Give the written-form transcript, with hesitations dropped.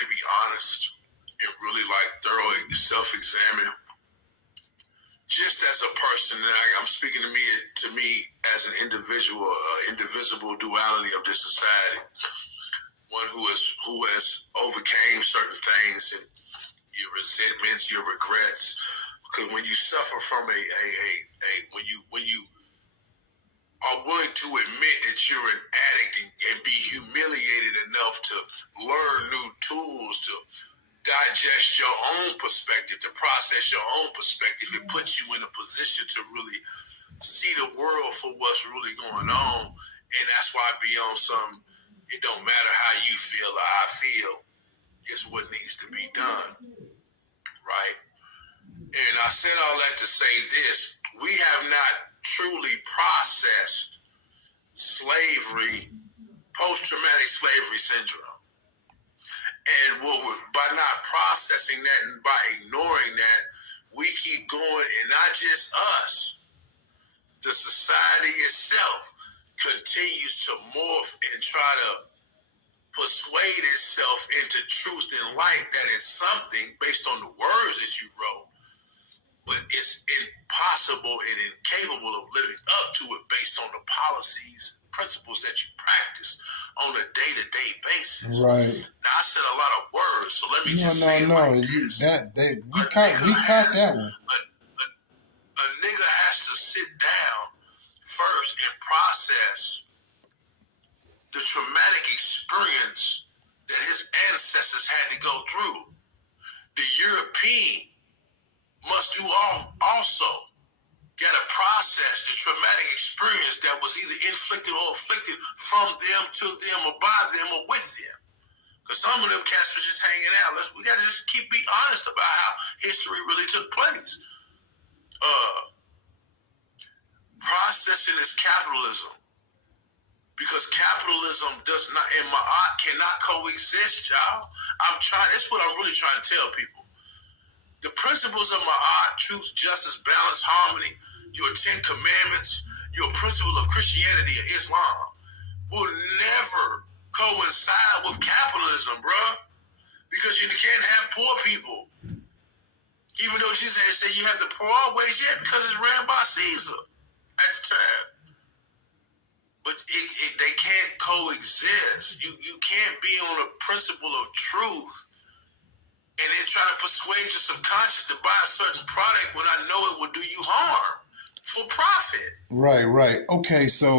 really be honest and really thoroughly self-examine, just as a person, and I'm speaking to me as an individual, indivisible duality of this society, one who has overcame certain things and your resentments, your regrets. Because when you suffer from when you are willing to admit that you're an addict and be humiliated enough to learn new tools to digest your own perspective, to process your own perspective, it puts you in a position to really see the world for what's really going on. And that's why beyond some, it don't matter how you feel or I feel, it's what needs to be done, right? And I said all that to say this: we have not truly processed slavery, post-traumatic slavery syndrome. And by not processing that and by ignoring that, we keep going, and not just us. The society itself continues to morph and try to persuade itself into truth and light that it's something based on the words that you wrote, but it's impossible and incapable of living up to it based on the policies, principles that you practice on a day-to-day basis. Right. Now, I said a lot of words, so let me just say it like this. We caught that one. A nigga has to sit down first and process the traumatic experience that his ancestors had to go through. The European must do also got to process the traumatic experience that was either inflicted or afflicted from them, to them, or by them, or with them. Because some of them cats was just hanging out. We got to just be honest about how history really took place. Processing is capitalism. Because capitalism does not, and Ma'at cannot coexist, y'all. That's what I'm really trying to tell people. The principles of Ma'at, truth, justice, balance, harmony, your 10 commandments, your principle of Christianity and Islam will never coincide with capitalism, bruh. Because you can't have poor people. Even though Jesus said you have the poor always, yeah, because it's ran by Caesar at the time. But they can't coexist. You can't be on a principle of truth and then try to persuade your subconscious to buy a certain product when I know it will do you harm for profit. Right. Okay, so